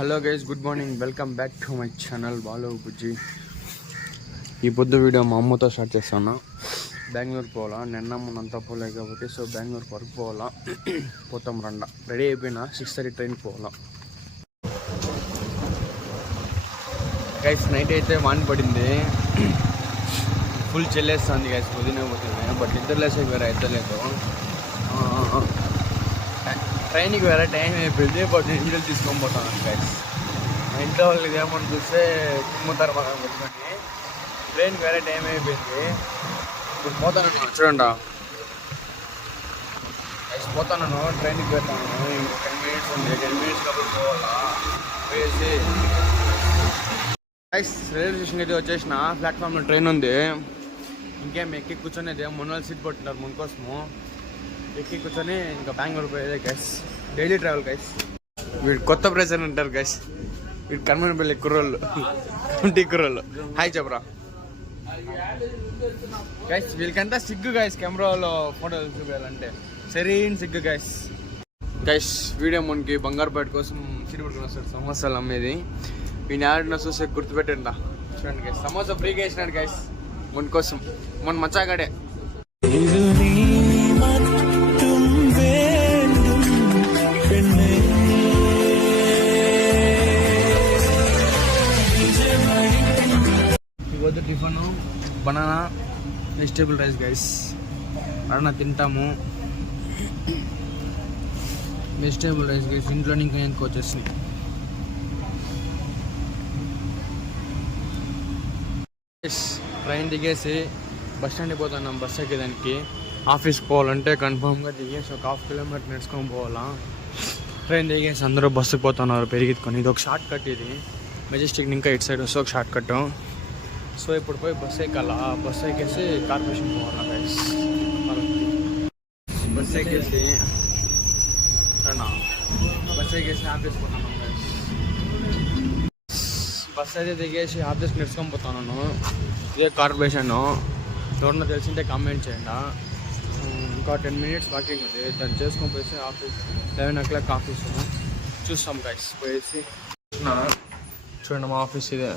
Hello guys, good morning. Welcome back to my channel Balu Bujji. ఈ పొద్దు video మా అమ్మతో స్టార్ట్ చేస్తాను. బెంగళూరు పోవాలా, నిన్న మొన్నంతా పోలే కాబట్టి సో బెంగళూరు వరకు పోవాలా. పోతాం రండ. రెడీ అయిపోయినా 6:30 ట్రైన్కి పోవాలా. గైస్ నైట్ అయితే వాన్ పడింది, ఫుల్ చెల్లేస్తుంది గైస్. పొద్దునే పోతుంది బట్ ఇద్దరు లేసే వేరే ఇద్దలేదు. ట్రైన్కి వేరే టైం అయిపోయింది బట్ నేను ఇంటికి తీసుకొని పోతాను గైస్. మా ఇంట్లో వాళ్ళకి ఏమని చూస్తే తిమ్ముతారు మనం పెట్టుకొని. ట్రైన్కి వేరే టైం అయిపోయింది, ఇప్పుడు పోతాను. చూడండి గైస్, పోతాను. ట్రైన్కి పోతాను. 10 minutes ఉంది, 10 minutes కాబట్టి పోవాలా. పోయేసి గైస్ రైల్వే స్టేషన్కి అయితే వచ్చేసిన. ప్లాట్ఫామ్లో ట్రైన్ ఉంది, ఇంకేం ఎక్కి కూర్చొనేది. మొన్న సీట్ పట్టినారు మన కోసము. ఎక్కి కూర్చొని ఇంకా బెంగళూరు పోయేదే గైస్. Daily travel guys. వీడు కొత్త ప్రెజర్ అంటారు గైస్. వీడు కన్వెన్బెల్ కుర్రోళ్ళు, 20 కుర్రోళ్ళు. హాయ్ చెప్పరా గైస్. వీళ్ళకంతా సిగ్గు గైస్, కెమెరాలో ఫోటోలు చూపించాలంటే సరైన సిగ్గు గైస్. గైస్ వీడియో మనకి బంగారుపేట కోసం సీట్ పట్టుకుని వస్తారు. సమోసాలు అమ్మేది. వీడిని ఆడిన చూస్తే గుర్తుపెట్టండి. చూడండి గైస్, సమోసా ఫ్రీగా వేసినాడు గైస్ మన కోసం. మన మచ్చాగాడే. ఈరోజు tiffin banana vegetable rice guys. అడన తింటాము వెజిటేబుల్ రైస్ గైస్. ఇంట్లో ఇంకా ఎందుకు వచ్చేసి ట్రైన్ దిగేసి బస్ స్టాండ్కి పోతున్నాం. బస్ ఎక్కేదానికి ఆఫీస్కి పోవాలంటే కన్ఫామ్గా దిగేసి ఒక 1/2 kilometer నడుచుకొని పోవాలా. ట్రైన్ దిగేసి అందరూ బస్సుకి పోతున్నారు పెరిగెత్తుకొని. ఇది ఒక షార్ట్ కట్. ఇది మెజెస్టిక్ ఇంకా ఇటు సైడ్ వస్తే ఒక షార్ట్ కట్. సో ఇప్పుడు పోయి బస్సు ఎక్కాలా. బస్సు ఎక్కేసి కార్పొరేషన్ పోవాలా గైస్. బస్సు ఎక్కేసి బస్సు ఎక్కేసి ఆఫీస్ పోతున్నాను గైస్. బస్సు అయితే దిగేసి ఆఫీస్కి నడుచుకొని పోతున్నాను. ఇదే కార్పొరేషన్. ఎవరన్నా తెలిసింటే కామెంట్ చేయండి. ఇంకా 10 minutes వాకింగ్ ఉంది, దాన్ని చేసుకొని పోయేసి ఆఫీస్ 11 o'clock ఆఫీస్ చూస్తాం గైస్. పోయేసి చూడండి మా ఆఫీస్ ఇదే.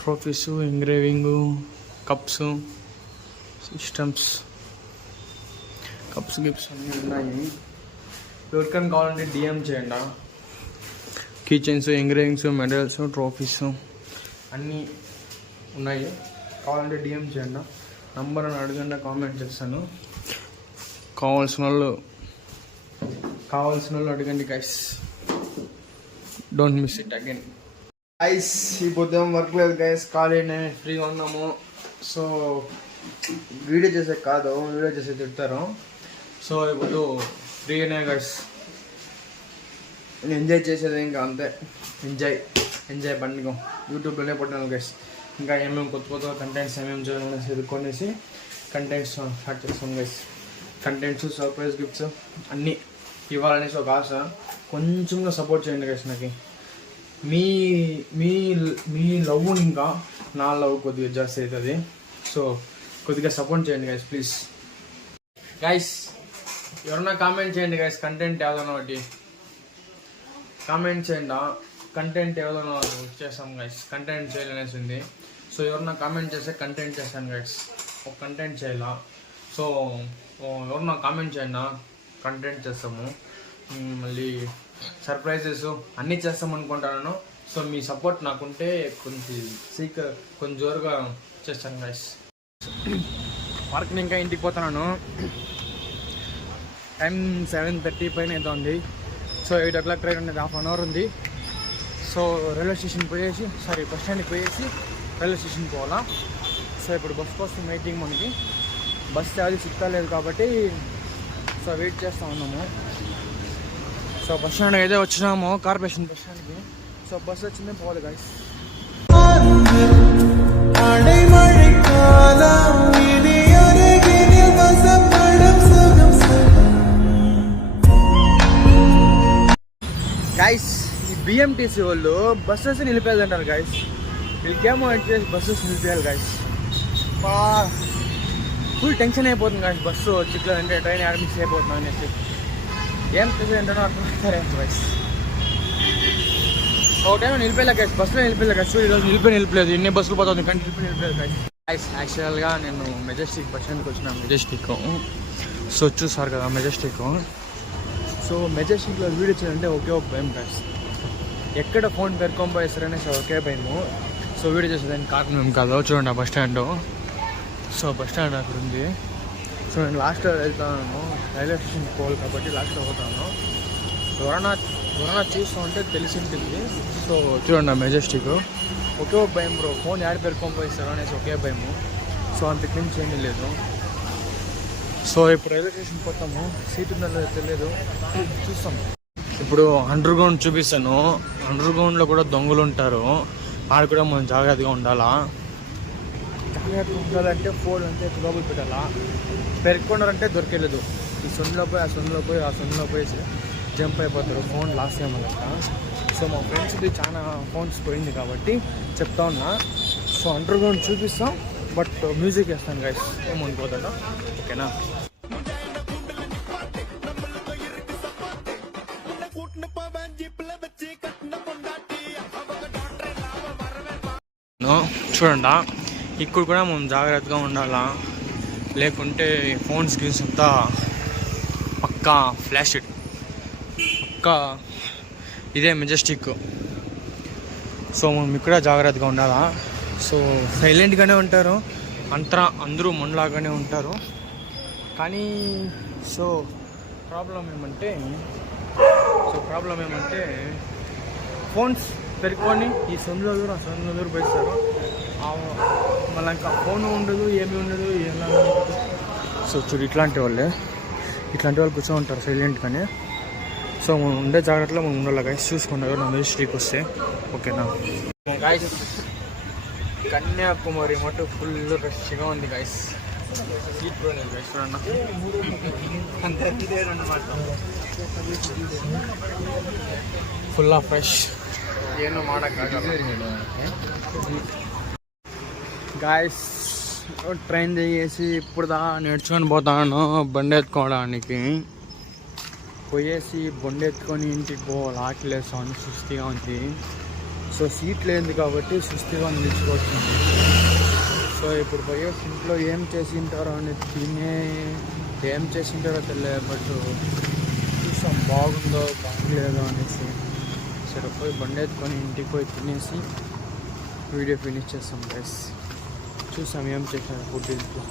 ట్రోఫీసు, ఎంగ్రేవింగు, కప్స్, సిస్టమ్స్, కప్స్ గిప్స్ అన్నీ ఉన్నాయి. ఎవరికైనా కావాలంటే డిఎం చేయండి. కీ చైన్స్, ఎంగ్రేవింగ్స్, మెడల్స్, ట్రోఫీస్ అన్నీ ఉన్నాయి. కావాలంటే డిఎం చేయండి. నంబర్ అని అడగండి, కామెంట్ చేస్తాను. కావాల్సిన వాళ్ళు అడగండి guys. Don't miss it again guys. ఈ పొద్దున వర్క్ లేదు గైస్, ఖాళీనే ఫ్రీగా ఉన్నాము. సో వీడియో చేసే కాదు, వీడియో చేసే తిడతారు. సో ఇప్పుడు ఫ్రీగానే గైస్. ఎంజాయ్ చేసేది ఇంకా అంతే. ఎంజాయ్ పండుగ యూట్యూబ్లోనే పట్టాను గైస్. ఇంకా ఏమేమి కొత్త కంటెంట్స్ ఏమేమి చేయాలనేసి ఎదుర్కొనేసి కంటెంట్స్ స్టార్ట్ చేస్తాం గైస్. కంటెంట్స్, సర్ప్రైజ్ గిఫ్ట్స్ అన్నీ ఇవ్వాలనేసి ఒక ఆశ. కొంచెంగా సపోర్ట్ చేయండి గైస్. నాకు మీ లవ్ ఇంకా నా లవ్ కొద్దిగా జాస్తి అవుతుంది. సో కొద్దిగా సపోర్ట్ చేయండి గైస్ ప్లీజ్. గైస్ ఎవరన్నా కామెంట్ చేయండి గైస్. కంటెంట్ ఏదైనా ఒకటి కామెంట్ చేయండి. కంటెంట్ ఏదైనా చేస్తాం గైస్. కంటెంట్ చేయాలనేసి ఉంది. సో ఎవరన్నా కామెంట్ చేస్తే కంటెంట్ చేస్తాను గైస్. ఒక కంటెంట్ చేయాలా. సో ఎవరన్నా కామెంట్ చేయండి, కంటెంట్ చేస్తాము. మళ్ళీ సర్ప్రైజెస్ అన్నీ చేస్తాం అనుకుంటున్నాను. సో మీ సపోర్ట్ నాకుంటే కొంచెం జోరుగా చేస్తాను గైస్. వర్క్ ఇంకా ఇంటికి పోతున్నాను. టైం 7:30 పైన ఏదో ఉంది. సో 8 o'clock ట్రైన్ అనేది 1/2 hour ఉంది. సో రైల్వే స్టేషన్ పోయేసి బస్ స్టాండ్కి పోయేసి రైల్వే స్టేషన్కి పోవాలా. సో ఇప్పుడు బస్ కోసం వెయిటింగ్. మనకి బస్ అది సిక్కలేదు కాబట్టి సో వెయిట్ చేస్తూ ఉన్నాము. సో బస్ స్టాండ్కి అయితే వచ్చినాము, కార్పొరేషన్ బస్ స్టాండ్కి. సో బస్ వచ్చిందే పోవాలి గైస్. గైస్ ఈ బిఎంటీసీ వాళ్ళు బస్సెస్ నిలిపేదంటారు గైస్. వీళ్ళకేమో అంటే బస్సెస్ నిలిపేయాలి గైస్. ఫుల్ టెన్షన్ అయిపోతుంది గైస్. బస్సు చిక్లో అంటే ట్రైన్ యాడ్ మిస్ అయిపోతున్నాం అనేసి. ఏం చేసేది ఏంటో అర్థం అవుతారు గైస్. ఒక టైం నిలిపేలా గైస్, బస్సులో నిలిపేలా గైస్. ఈరోజు నిలిపలేదు, ఎన్ని బస్సులు పోతుంది కానీ నిలిపలేదు గైస్. యాక్చువల్గా నేను మెజెస్టిక్ బస్ స్టాండ్కి వచ్చిన. మెజెస్టిక్ సో చూసారు కదా మెజెస్టిక్. సో మెజెస్టిక్లో వీడియో చేయాలంటే ఒకే ఒక భయం గైస్, ఎక్కడ ఫోన్ పెరుకోపోయేస్తారనేసి ఒకే భయము. సో వీడియో చేసేదానికి కారణం ఏం కాదు, చూడండి ఆ bus stand. So bus stand అక్కడ ఉంది. సో నేను లాస్ట్లో వెళ్తాను, రైల్వే స్టేషన్కి పోవాలి కాబట్టి లాస్ట్లో పోతాను. ఎవరన్నా చూస్తూ ఉంటే తెలిసి ఉంటుంది. సో చూడండి ఆ మెజెస్టిక్, ఒకే ఒక భయం బ్రో, ఫోన్ యాడ్ పెరుకోపోయిస్తారు అనేసి ఒకే భయము. సో అంతకు మించి ఏమీ లేదు. సో ఇప్పుడు రైల్వే స్టేషన్ పోతాము, సీట్ ఉందో తెలియదు, చూస్తాం. ఇప్పుడు అండర్ గ్రౌండ్ చూపిస్తాను. అండర్ గ్రౌండ్లో కూడా దొంగలు ఉంటారు, ఆడ కూడా మనం జాగ్రత్తగా ఉండాలా. జాగ్రత్తగా ఉండాలంటే ఫోన్ అంతే లోపల పెట్టాలా, పెరుక్కున్నారంటే దొరికేలేదు. ఈ సొందులో పోయి ఆ సొందులో పోయి ఆ సొందులో పోయేసి జంప్ అయిపోతారు, ఫోన్ లాస్ అయ్యామన్నమాట. సో మా ఫ్రెండ్స్ది చాలా ఫోన్స్ పోయింది కాబట్టి చెప్తా ఉన్నా. సో అండర్ గ్రౌండ్ చూపిస్తాం, బట్ మ్యూజిక్ వేస్తాను గైస్, ఏమనుకోదా ఓకేనా. చూడండి ఇక్కడ కూడా మనం జాగ్రత్తగా ఉండాలా, లేకుంటే ఫోన్ స్క్రీన్స్ అంతా పక్కా ఫ్లాష్ పక్కా. ఇదే మెజెస్టిక్. సో మనం ఇక్కడ జాగ్రత్తగా ఉండాలా. సో సైలెంట్గానే ఉంటారు, అందరూ మనలాగానే ఉంటారు. కానీ సో ప్రాబ్లం ఏమంటే ఫోన్స్ పెరుక్కొని ఈ సొందులో దూరం ఆ సొందులో దూరం పోయిస్తారు. మళ్ళీ ఇంకా ఫోన్ ఉండదు, ఏమీ ఉండదు, ఎలా ఉండదు. సో చూడు ఇట్లాంటి వాళ్ళు కూర్చొని ఉంటారు సైలెంట్గానే. సో మనం ఉండే జాగ్రత్తలో మనం ఉండాలి గైస్, చూసుకున్నారు నా మెజెస్టిక్ వస్తే ఓకేనా. గైస్ కన్యాకుమారి మటు ఫుల్ రష్గా ఉంది గైస్. సీట్ కూడా లేదు గైస్, చూడన్నా ఫుల్ ఆఫ్ ఫ్రెష్, ಏನು ಮಾಡೋಕ್ಕಾಗಲ್ಲ గాయస్. ట్రైన్ దిగేసి ఇప్పుడు నేర్చుకొని పోతాను బండి ఎత్తుకోవడానికి. పోయేసి బండి ఎత్తుకొని ఇంటికి పోవాలి, ఆకలేసాను, సుస్థిగా ఉంది. సో సీట్ లేదు కాబట్టి సుస్థిగా నిలిచిపోతుంది. సో ఇప్పుడు పోయేసి ఇంట్లో ఏం చేసింటారో అని ఏం చేసింటారో తెలియదు, బట్ చూసాం బాగుందో బాగలేదో అనేసి. సరే పోయి బండి ఎత్తుకొని ఇంటికి పోయి తినేసి వీడియో ఫినిష్ చేస్తాం గైస్. చూసాం ఏం చేశాను ఫుడ్ ఇంట్లో.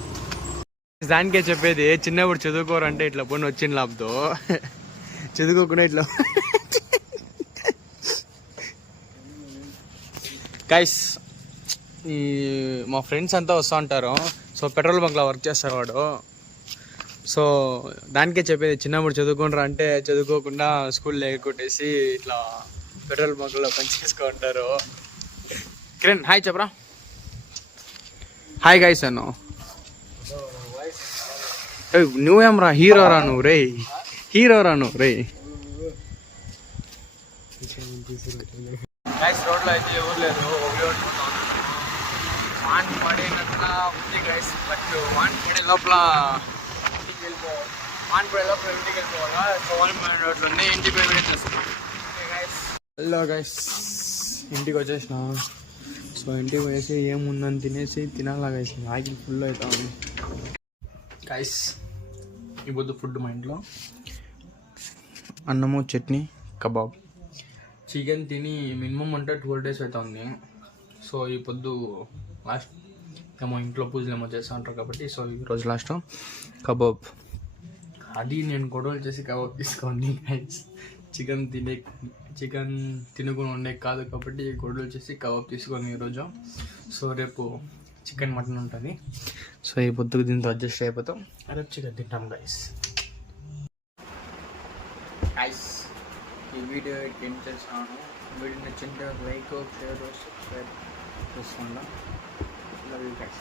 దానికే చెప్పేది, చిన్నప్పుడు చదువుకోరంటే ఇట్లా పోనీ వచ్చిన లాభతో, చదువుకోకుండా ఇట్లా. గైస్ మా ఫ్రెండ్స్ అంతా వస్తూ ఉంటారు. సో పెట్రోల్ బంక్లో వర్క్ చేస్తారు వాడు. సో దానికే చెప్పేది, చిన్నప్పుడు చదువుకుంటారు అంటే చదువుకోకుండా స్కూల్లో ఎగ్గొట్టేసి ఇట్లా పెట్రోల్ బంక్లో పని చేసుకుంటారు. కిరణ్ హాయ్ చెప్పరా. హాయ్ గైస్ అను. నువ్వేమరా హీరోరా నువ్వు రే, హీరోరా నువ్వు రే. గైస్ రోడ్లో అయితే ఎవరు లేదు, వాన్ పడినట్లా ఉంది గైస్. బట్ వాన్ పడే లోపల ఇంటికి వెళ్ళిపోవాలా. సో వాన్ పడిన రోడ్లు ఉన్నాయి, ఇంటికి పోయి వెయిట్ చేస్తున్నాం. హలో గైస్, ఇంటికి వచ్చేసిన. సో ఇంటికి పోయేసి ఏముందని తినేసి తినాలా గైస్, ఆగిలి ఫుల్ అవుతా ఉంది గైస్. ఈ పొద్దు ఫుడ్ మా ఇంట్లో అన్నము, చట్నీ, కబాబ్, చికెన్ తిని మినిమం అంటే 12 days అవుతుంది. సో ఈ పొద్దు లాస్ట్ ఏమో ఇంట్లో పూజలు ఏమో చేస్తూ ఉంటారు కాబట్టి, సో ఈరోజు లాస్ట్ కబాబ్. అది నేను గొడవలు చేసి కబాబ్ తీసుకోండి గైస్. చికెన్ తినుకొని ఉండే కాదు కాబట్టి గొడవలు చేసి కబాబ్ తీసుకొని ఈరోజు. సో రేపు చికెన్ మటన్ ఉంటుంది. సో ఈ పొద్దుకు దీంతో అడ్జస్ట్ అయిపోతాం, రేపు చికెన్ తింటాం గైస్. ఈ వీడియో ఎండ్ చేస్తాను. వీడియో నచ్చింటే లైక్, షేర్, సబ్స్క్రైబ్ చేసుకోండి. Love you guys.